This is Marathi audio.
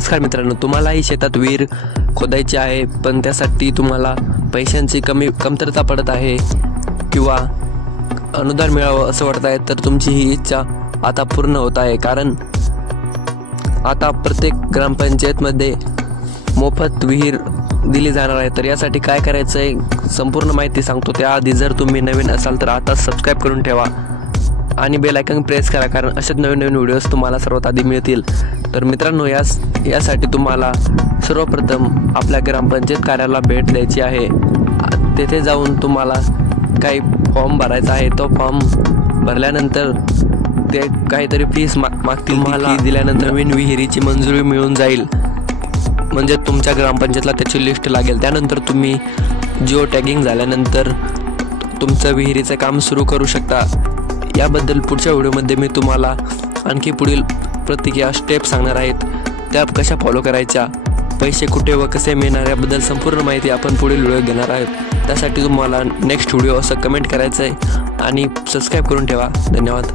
नमस्कार मित्रांनो, तुम्हालाही शेतात विहीर खोदायची आहे पण त्यासाठी तुम्हाला पैशांची कमतरता पडत आहे किंवा अनुदान मिळावं असं वाटत आहे, तर तुमची ही इच्छा आता पूर्ण होत आहे। कारण आता प्रत्येक ग्रामपंचायतमध्ये मोफत विहीर दिली जाणार आहे। तर यासाठी काय करायचं आहे संपूर्ण माहिती सांगतो। त्याआधी जर तुम्ही नवीन असाल तर आता सबस्क्राईब करून ठेवा आणि बेल आयकॉन प्रेस करा, कारण असेच नवीन व्हिडिओज तुम्हाला सर्वात आधी मिळतील। तर मित्रांनो, यासाठी तुम्हाला सर्वप्रथम आपल्या ग्रामपंचायत कार्यालयाला भेट द्यायची आहे। तेथे जाऊन तुम्हाला काही फॉर्म भरायचा आहे। तो फॉर्म भरल्यानंतर ते काहीतरी फीस मागतील, ती दिल्यानंतर नवीन विहिरीची मंजुरी मिळून जाईल, म्हणजे तुमच्या ग्रामपंचायतला त्याची लिस्ट लागेल। त्यानंतर तुम्ही जिओ टॅगिंग झाल्यानंतर तुमचं विहिरीचं काम सुरू करू शकता। याबद्दल पुढच्या व्हिडिओमध्ये मी तुम्हाला आणखी पुढील प्रतिक्रिया स्टेप सांगणार आहेत, त्या कशा फॉलो करायच्या, पैसे कुठे व कसे मिळणार याबद्दल संपूर्ण माहिती आपण पुढील व्हिडिओ घेणार आहोत। त्यासाठी तुम्हाला नेक्स्ट व्हिडिओ असं कमेंट करायचं आहे आणि सबस्क्राईब करून ठेवा। धन्यवाद।